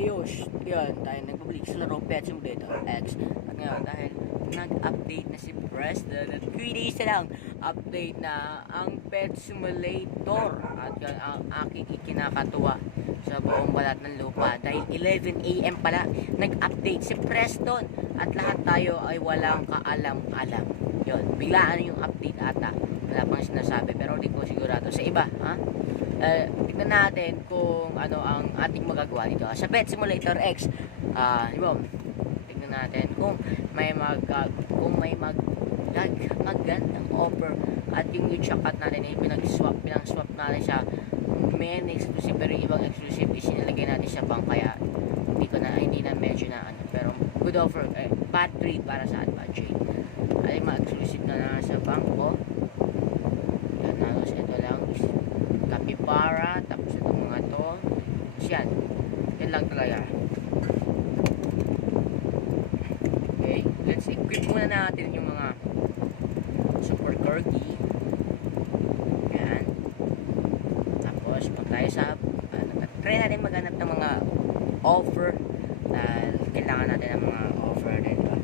ayos. Yan, tayo nagbabalik sa laro Pet Simulator X. At ngayon, dahil nag-update na si Preston at 3 days na lang, update na ang Pet Simulator. At yan ang aking ikinakatuwa sa buong balat ng lupa. Dahil 11 AM pala, nag-update si Preston. At lahat tayo ay walang kaalam-alam. Yun, biglaan yung update ata. Wala pang sinasabi, pero hindi ko sigurado. Sa iba, ha? Tignan natin kung ano ang ating magagawa dito sa Pet Simulator X. Diba? Tignan natin kung may magandang offer at yung shotcut natin ay pinang-swap natin sa main exclusive, pero ibang exclusive is sinilagay natin sa bank, kaya hindi na medyo na ano, pero good offer, bad trade para sa bad trade. Ay ma-exclusive na sa bangko. Yan, halos ito lang, Capybara, tapos itong mga to. Yan lang talaga. Okay, let's equip muna natin yung mga super corgi. Yan. Tapos pag tayo sa try natin maghanap ng mga offer, dahil kailangan natin ng mga offer dito.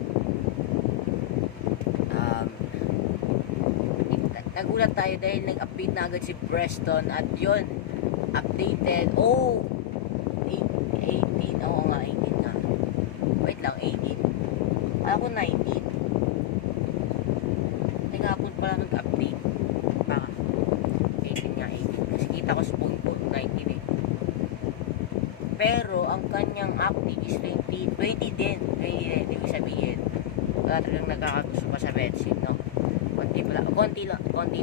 Nagulat tayo dahil nag-update na agad si Preston at yun, updated. 18, oo nga, 18 nga. Wait lang, 18. Alam ko 19. Hindi nga po pala nag-update. Baka 18 nga, 18. Kasi kita ko sa phone ko, 19 eh. Pero ang kanyang update is 20 din. 20 din, ibig sabihin wala talagang nagkakagusto pa sa Betsin, no? Konti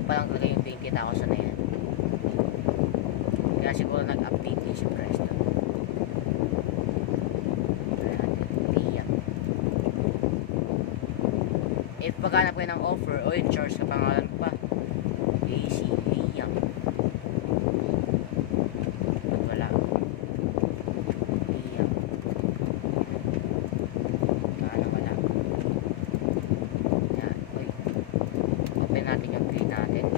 pa lang talaga yung 20,000 na yan. Kaya siguro nag-update din si Preston. If paghanap kayo ng offer, charge sa pangalan pa, AC Liam. Wala. Liam. Wala. Yan. Open natin yung green natin.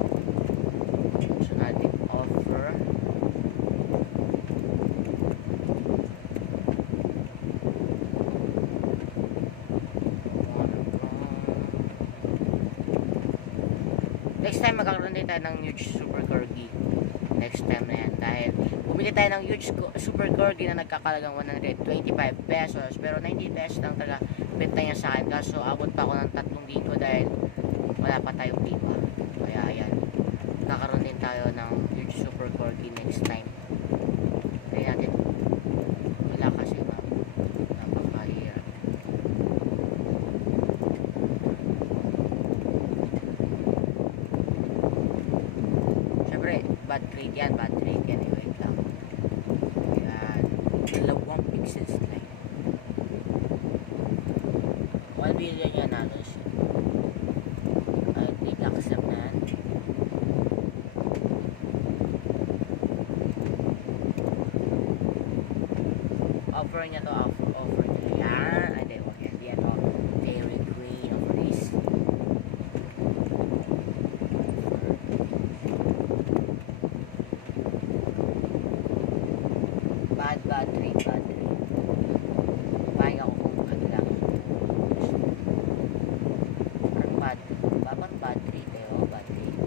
So natin offer. Next time magkakaroon din tayo ng huge super corgi. Next time na yan. Dahil bumili tayo ng huge super corgi na nagkakalagang 125 pesos. Pero 90 pesos lang talaga benta niya sa akin. Kaso abot pa ako ng 3 linggo dahil wala pa tayong pipa. Kaya yan. Kakaroon din tayo ng huge super corgi next time. Kaya natin. Wala kasi napakahirap. Siyempre, bad trade yan. Wait lang. Ayan. 2 pixels lang. 1 billion yan halos. At i-accept na yan. Offer niya to. Offer niya. Yan. Hindi ito. Very green over this. Bad trade. Buying ako kung ano lang. Parang bad trade eh. Bad trade.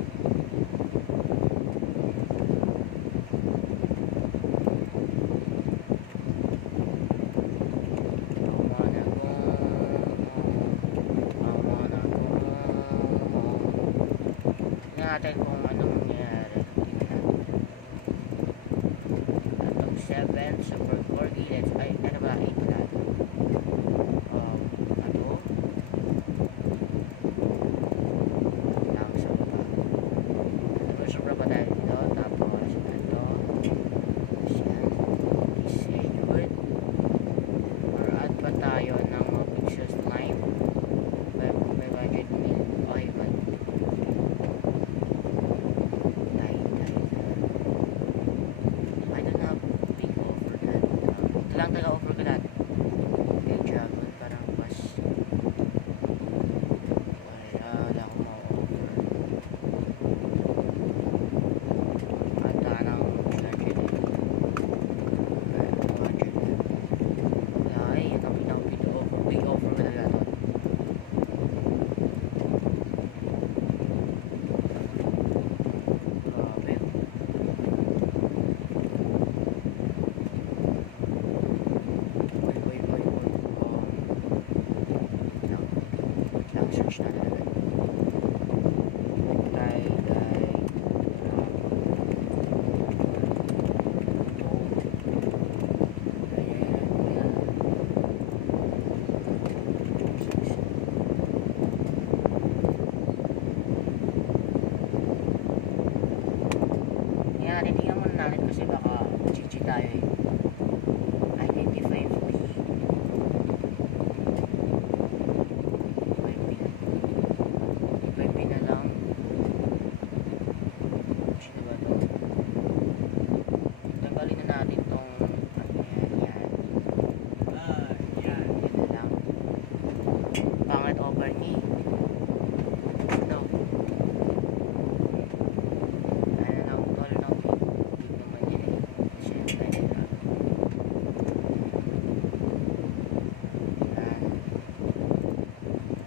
Tingnan natin kung anong nangyayari. Atong 7 super corgi. Ano ba? 8 na. Sobra pa tayo dito. Tapos ito. Good. Or add pa tayo ng mga pixels line. May budget mil. Okay ba? I don't have big offer that. Ito lang talaga offer ko lahat. Okay, dragon. Parang mas wala akong ma-offer. At ng 200. search natin agad. Tingnan muna natin kasi baka chichi tayo eh. Identify P. Identify P na lang. Sino ba ito? Tanggalin na natin tong yan. Yan na lang. Pangit over ni. No.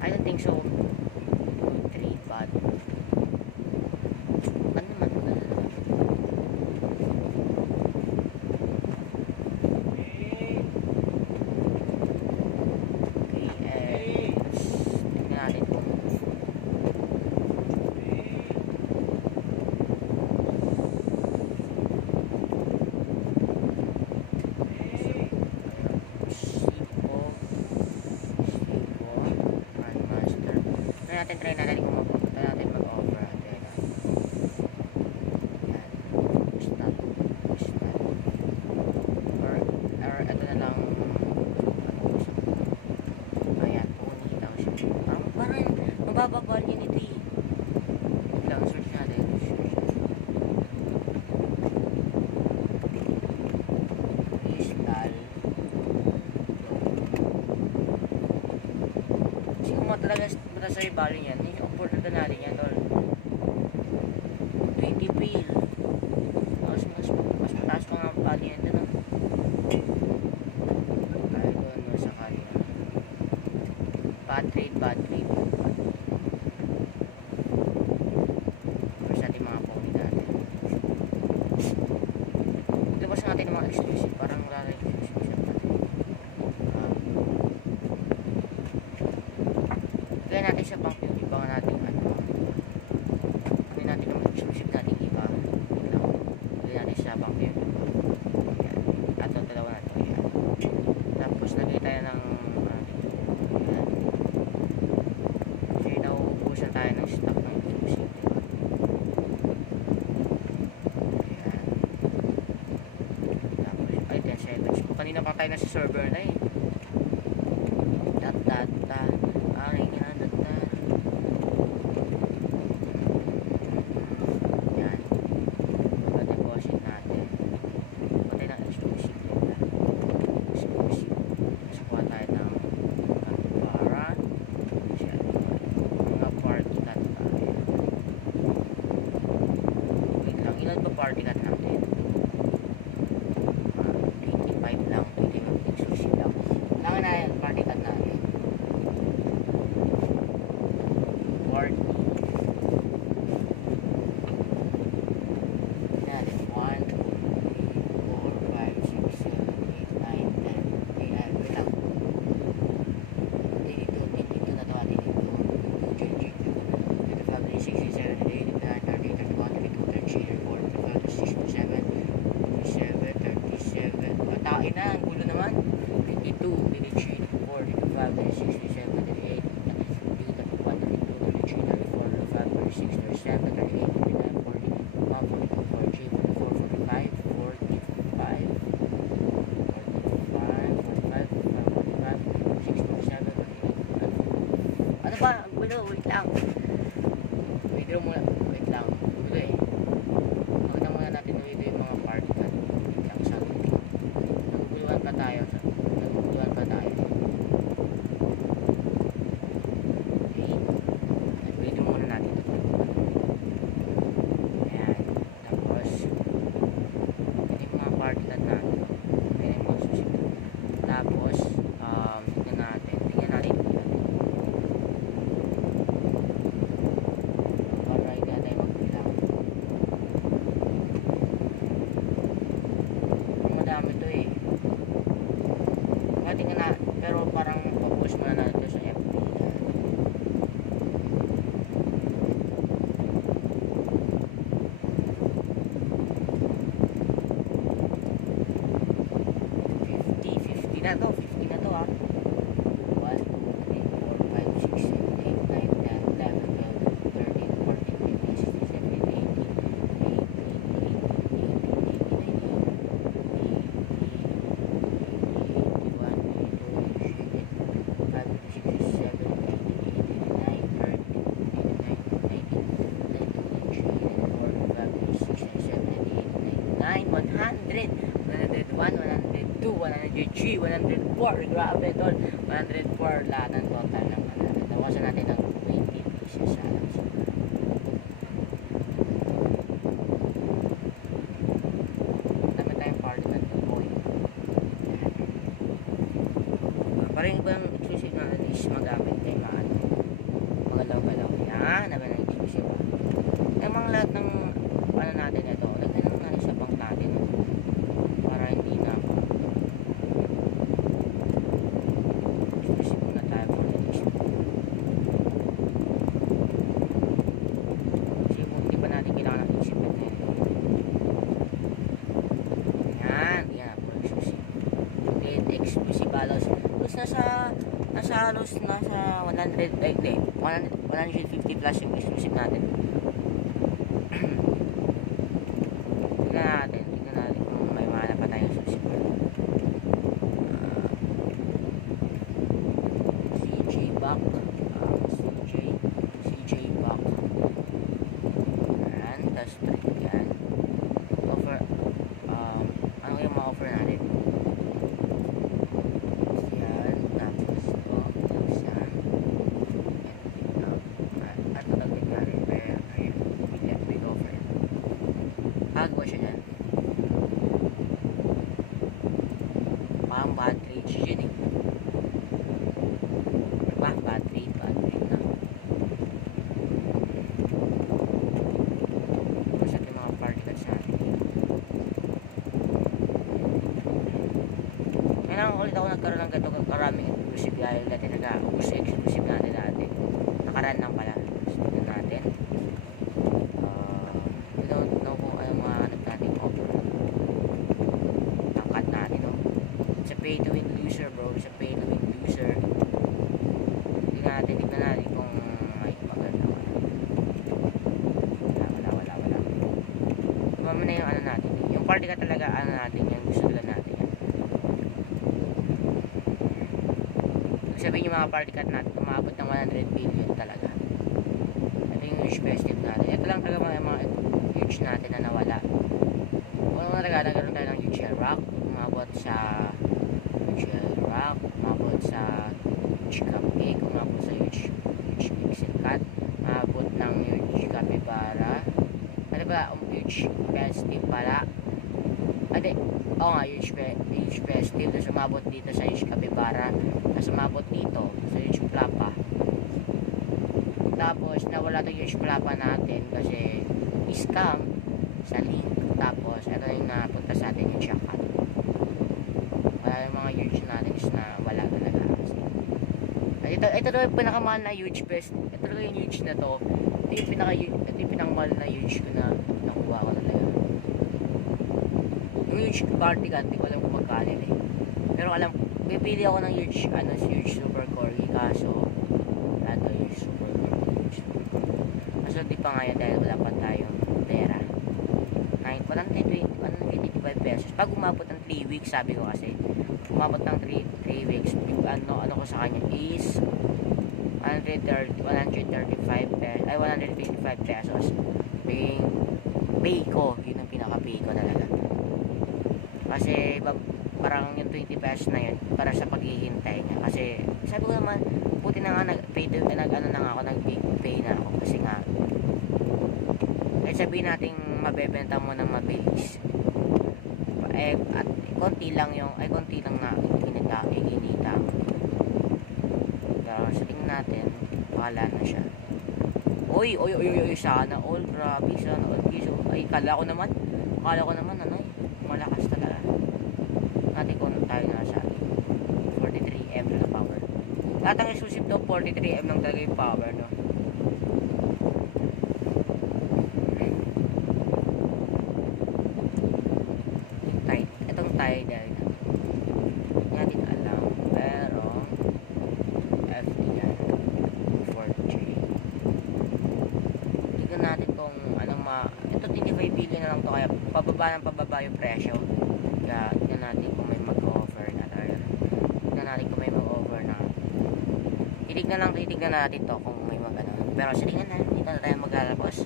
I don't think so. 3 but ano naman na okay, tingnan natin kung try natin kung mapunta natin mag-offer natin. Yan. Push not. Or ito na lang. Ayan, pumunitaw siya. Parang mabababal yun ito eh. Wait lang, search natin. Crystal. Kasi kung talaga sa value niyan, yung opportunity natin yan, tol. 20 bill. Mas mataas pa nga ang value yan doon, no? I don't know sa kanila. Bad trade. Or sa ating mga pony natin. Labas natin ng mga exclusive. Parang wala rin exclusive natin. Kaya natin sa bank yung iba natin ano natin yung exclusive natin iba kaya natin sa bank yun yan at ang dalawa natin yan tapos lagay tayo ng yan kasi nauubusan tayo ng stock ng exclusive yan tapos ay 10 seconds kanina pa tayo na sa server na eh party cut natin 85 lang 85 exclusive lang kailangan na yung party cut natin 40 natin 1, 2, 3, 4, 5, 6, 7, 8, 9, 10 wait lang dito na to atin dito 16, 17, 18, 19, 20, 21, 22, 23, 24 Patain na, ang gulo naman 22, 23, 24, 25, 26, 27, 28, 31, 32, 33, 34, 35, 36, 37, 38, 39, 40, 41, 42, 43, 44, 45, 45, 46, 47, 48, 49, 50. Ano ba? Ang gulo, wait lang. Withdraw muna, wait lang. Ang gulo eh. Makita muna natin na yung mga party card. Wait lang sa atin. Naguguluhan pa tayo. Okay. Withdraw muna natin ito. Ayan. Tapos, yun yung mga party card natin. Ayan yung mga susunod. Tapos, tingnan natin. Madami to eh. 50 na to. 50 na to ha. 1, 2, 3, 4, 5, 6, 7, 8, 9, 10, 11, 12, 13, 14, 15, 16, 17, 18, 103, 104, grabe tol, 104 lahat ng total ng tawasan natin ng 20 pieces sa alam. Dami tayong party na to, boy. Parang ibang exclusive na is magamit kayo mga galaw-galaw. Yan, naman ang exclusive. Yung mga lahat ng ano natin ito, lagyan lang natin sa bank natin para hindi na exclusive na tayo mga exclusive. Kasi kung hindi pa natin kailangan ng exclusive na yun. Yan, yan po exclusive. Then exclusive halos. Tapos nasa halos nasa 100, 150 plus yung exclusive natin. Tingnan natin kung may mahanap pa tayong exclusive. CJ Buck, CJ Buck. Yan, tas trick yan. Offer, ano yung mga offer natin? Yan, tapos ito, isa. At natagpig natin, pero ayan, big offer. Agawa siya yan. Parang bad trade siya yun eh. Bad trade na. Basta yung mga party cards natin. Kailangan ulit ako nagkaroon ng ganito karaming exclusive dahil dati nag-ubus exclusive natin dati. Nakaraan lang pala. So, tignan natin. We don't know kung ano mga hanap natin offer. Tangkat natin oh. It's a pay to win loser bro. It's a pay to win loser. Tignan natin kung may maganda. Wala. Tumama na yung ano natin. Yung party ka talaga ano natin. Yung gusto nila natin yan. Sabihin yung mga party cut natin, umabot ng 100 billion talaga. Ito yung huge festive natin. Ito lang talaga mga huge natin na nawala. Kung talaga, nagkaroon tayo ng huge rock, umabot sa huge rock, umabot sa huge cupcake, umabot sa huge pixel cut, umabot ng huge capybara. Ano ba, huge festive pala. Ate, oo nga, huge festive. Tapos umabot dito sa huge capybara. Tapos umabot dito sa huge plapa. Tapos nawala to huge plapa natin kasi scam sa link. Tapos ito yung napunta sa atin yung shotgun. Wala yung mga huge natin is na wala talaga. Ito yung pinakamahal na huge fest. Ito yung huge na to. Ito yung pinakamahal na huge ko na nakuha ko talaga. Yung huge party ka, hindi ko alam kung magkano eh. Pero alam, pipili ako ng huge super corgi, kaso wala to huge super corgi. Kaso di pa nga yan dahil wala pa tayong pera. 125 pesos. Pag umabot ng 3 weeks, sabi ko kasi, umabot ng 3 weeks, ano ko sa kanya is 135 pesos, ay 125 pesos. Pay ko, yun ang pinaka-pay ko talaga. Kasi parang yung 20 pesos na yun para sa paghihintay niya. Kasi sabi ko naman, buti na nga nag-pay na ako, nag-pay na ako. Kasi nga, kahit sabihin natin mabebenta mo ng mabilis. At konti lang na kinita. Pero sa tingin natin, wala na siya. Oy, sana all, grabe, sana all. Ay, kala ko naman, ano eh, malakas talaga. Natin kung tayo na sa 43M na power. Lahat ang exclusive to, 43M lang talaga yung power, no? Itong tie dahil natin pababa yung presyo. Kaya tignan natin kung may mag-offer na tayo. Tignan natin kung may mag-offer na. Titignan natin to kung may mag-ano. Pero sige na, dito na tayo maglalabas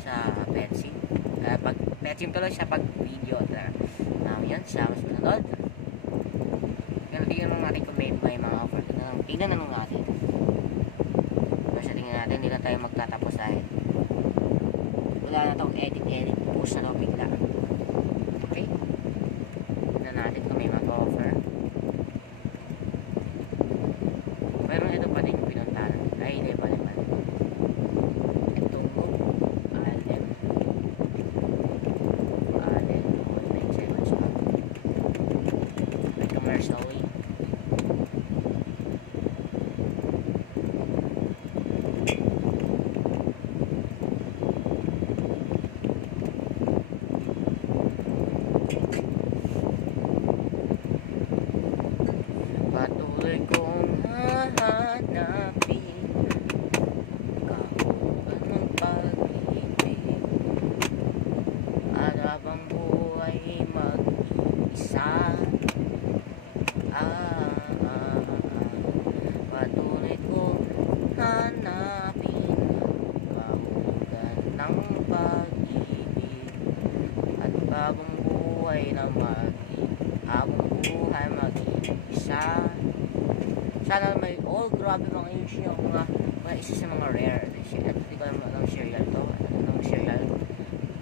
sa Petsim. Pag Petsim tuloy sa pag-video. Yan, sa mas pinanood. Tignan natin kung may mga offer. Tignan na natin. Kasi tingnan natin, hindi na tayo magtatapos dahil wala na tong edit, post na to bigla. Okay? Tignan natin kung may mag-offer. Pero ito pa din yung pinuntahan. Ay, hindi pa rin. Ito mo. May commercial way. Patuloy kong hahanapin kahugan ng pag-ibig at habang buhay mag-isa. Patuloy kong hanapin kahugan ng pag-ibig at habang buhay mag-isa. Sana may grabe mga yung mga isa sa mga rare. Hindi ko alam anong cereal to. Anong cereal.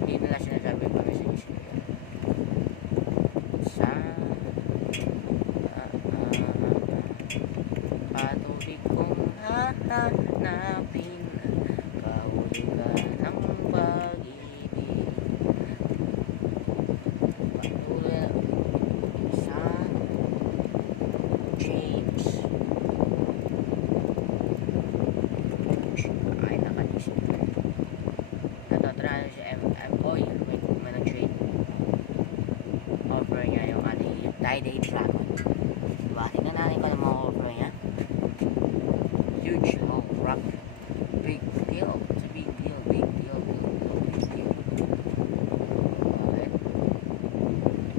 Hindi nila sinasabi pa may cereal. Patuloy kong hahanapin kahulugan ng pag-ibig. Patuloy sa James. Ay, nakanisip. Natotrano si MOY. Wait, may nag-trade. Offer niya yung tie-dye dragon. Diba? Tingnan natin kung ano mga offer niya. Huge long rock. Big deal. It's a big deal. Big deal. Okay.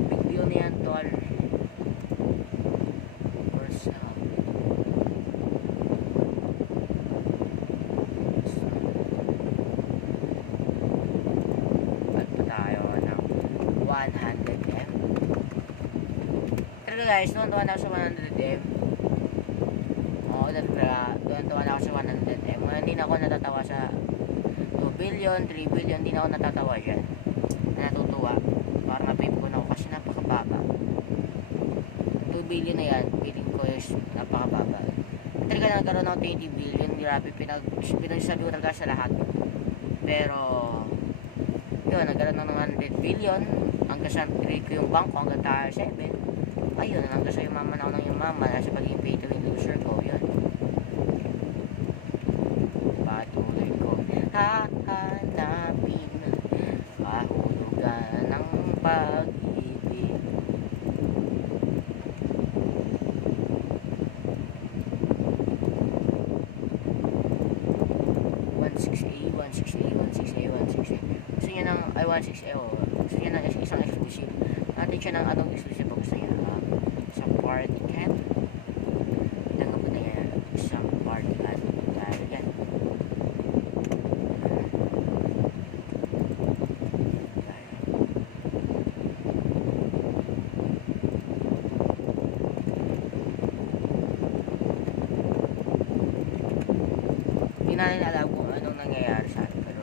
Big deal na yan, tol. Guys, tuwan-tuwan ako sa 100M. Oo, tuwan-tuwan ako sa 100M. Hindi na ako natatawa sa 2 billion, 3 billion. Hindi na ako natatawa dyan. Natutuwa. Parang na-pay ko na ako kasi napakababa. 2 billion na yan, feeling ko is napakababa. Talaga nagkaroon ako 20 billion. Grabe, pinagsabi ko talaga sa lahat. Pero, yun, nagkaroon ng 100 billion. Hanggang sa trade ko yung bangko, hanggang tayo 7. Ayun, hanggang sa yumaman ako ng yumaman sa pagiging pay to win loser ko, yun. Patuloy ko hahanapin kahulugan ng pag-ibig. Gusto niya ng 168. Gusto niya ng isang exclusive. Natin siya ng anong exclusive gusto niya. Sa party cat. Tanggap ko na yan. Isang party cat. Dahil yan. Hindi natin alam kung anong nangyayari sa atin. Pero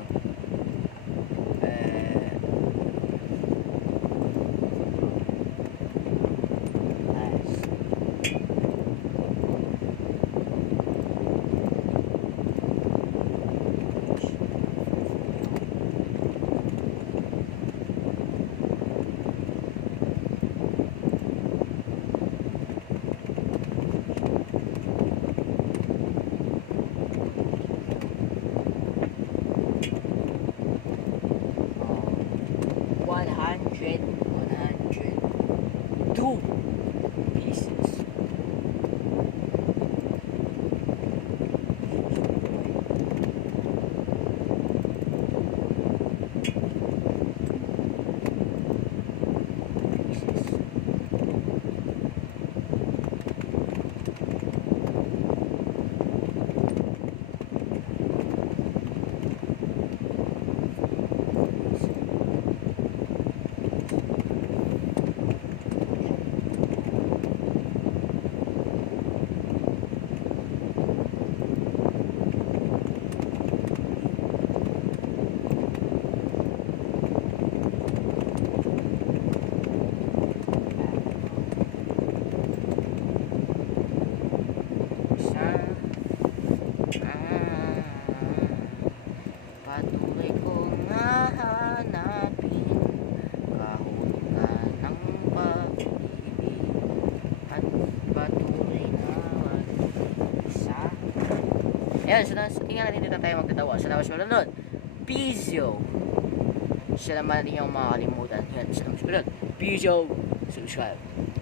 Ayan, sa tingnan natin dito tayo magtatawa. Salamat sa manonood. Peace yo. Salamat din yung makakalimutan. Yan, salamat sa manonood. Peace yo. Subscribe.